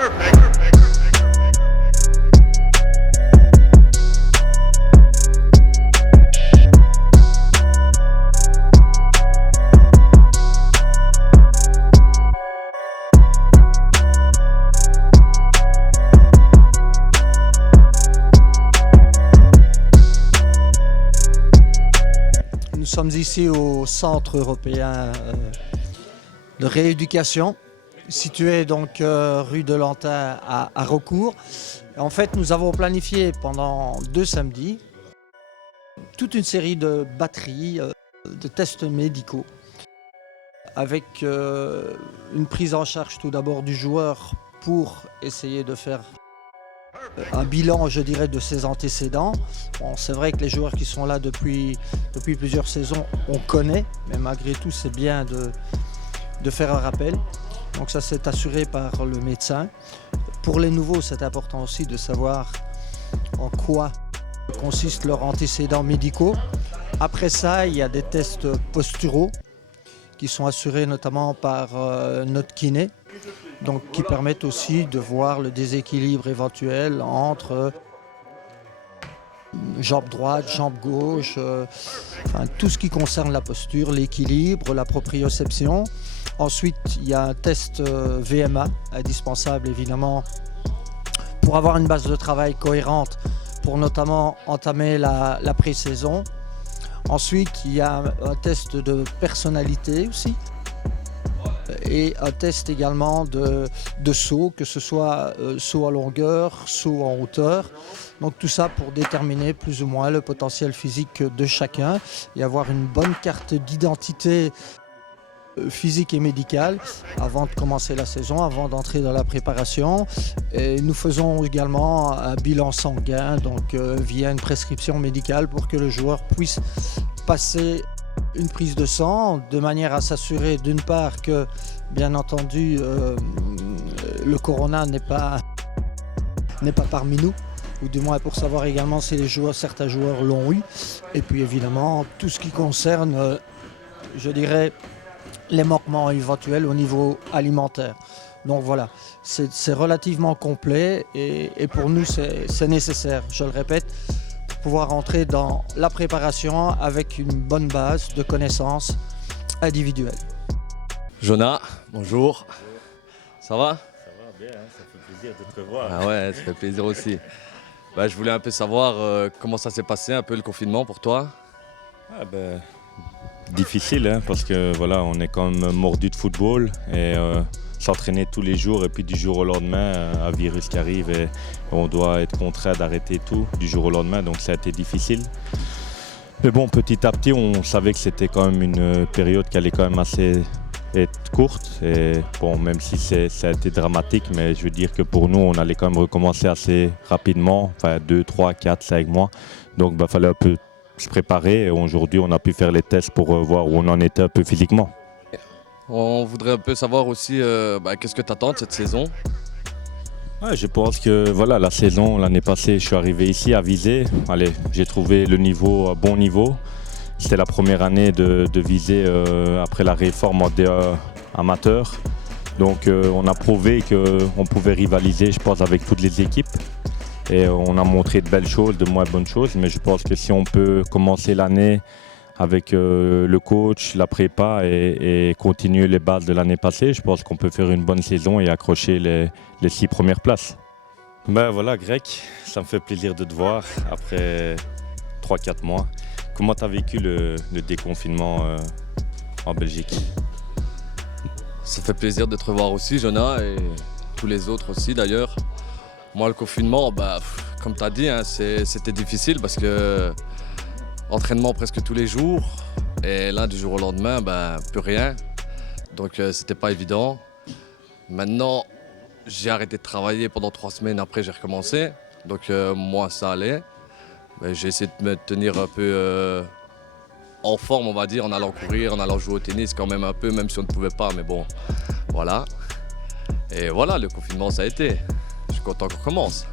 Nous sommes ici au Centre européen de rééducation, situé donc rue de Lantin à Raucourt. En fait, nous avons planifié pendant 2 samedis toute une série de batteries, de tests médicaux, avec une prise en charge tout d'abord du joueur pour essayer de faire un bilan, je dirais, de ses antécédents. Bon, c'est vrai que les joueurs qui sont là depuis plusieurs saisons, on connaît, mais malgré tout, c'est bien de faire un rappel. Donc ça, c'est assuré par le médecin. Pour les nouveaux, c'est important aussi de savoir en quoi consistent leurs antécédents médicaux. Après ça, il y a des tests posturaux qui sont assurés notamment par notre kiné, donc qui permettent aussi de voir le déséquilibre éventuel entre jambe droite, jambe gauche, enfin, tout ce qui concerne la posture, l'équilibre, la proprioception. Ensuite, il y a un test VMA, indispensable évidemment, pour avoir une base de travail cohérente, pour notamment entamer la pré-saison. Ensuite, il y a un test de personnalité aussi, et un test également de saut, que ce soit saut à longueur, saut en hauteur. Donc tout ça pour déterminer plus ou moins le potentiel physique de chacun et avoir une bonne carte d'identité physique et médicale avant de commencer la saison, avant d'entrer dans la préparation. Et nous faisons également un bilan sanguin, donc via une prescription médicale pour que le joueur puisse passer une prise de sang de manière à s'assurer d'une part que, bien entendu, le corona n'est pas parmi nous, ou du moins pour savoir également si certains joueurs l'ont eu, et puis évidemment tout ce qui concerne, je dirais, les manquements éventuels au niveau alimentaire. Donc voilà, c'est relativement complet et pour nous c'est nécessaire, je le répète, pour pouvoir entrer dans la préparation avec une bonne base de connaissances individuelles. Jonah, bonjour. Ça va? Ça va bien, hein, ça fait plaisir de te revoir. Ah ouais, ça fait plaisir aussi. Je voulais un peu savoir comment ça s'est passé un peu le confinement pour toi. Difficile, hein, parce que voilà, on est quand même mordu de football et s'entraîner tous les jours et puis du jour au lendemain, un virus qui arrive et on doit être contraint d'arrêter tout du jour au lendemain, donc ça a été difficile. Mais bon, petit à petit, on savait que c'était quand même une période qui allait quand même assez être courte et bon, même si ça a été dramatique, mais je veux dire que pour nous, on allait quand même recommencer assez rapidement, enfin 2, 3, 4, 5 mois, donc il fallait un peu se préparer et aujourd'hui on a pu faire les tests pour voir où on en était un peu physiquement. On voudrait un peu savoir aussi qu'est-ce que tu attends de cette saison? Ouais, je pense que voilà, la saison, l'année passée, je suis arrivé ici à Visé. Allez, j'ai trouvé le niveau à bon niveau. C'était la première année de Visé après la réforme en D1 amateur. Donc on a prouvé qu'on pouvait rivaliser, je pense, avec toutes les équipes. Et on a montré de belles choses, de moins bonnes choses. Mais je pense que si on peut commencer l'année avec le coach, la prépa et continuer les bases de l'année passée, je pense qu'on peut faire une bonne saison et accrocher les 6 premières places. Voilà, Grec, ça me fait plaisir de te voir après 3-4 mois. Comment tu as vécu le déconfinement en Belgique? Ça fait plaisir de te revoir aussi, Jonah, et tous les autres aussi d'ailleurs. Moi, le confinement, comme tu as dit, hein, c'était difficile parce que entraînement presque tous les jours et là, du jour au lendemain, plus rien. Donc, c'était pas évident. Maintenant, j'ai arrêté de travailler pendant 3 semaines, après j'ai recommencé. Donc, moi, ça allait. J'ai essayé de me tenir un peu en forme, on va dire, en allant courir, en allant jouer au tennis quand même un peu, même si on ne pouvait pas, mais bon, voilà. Et voilà, le confinement, ça a été. Je suis content qu'on recommence.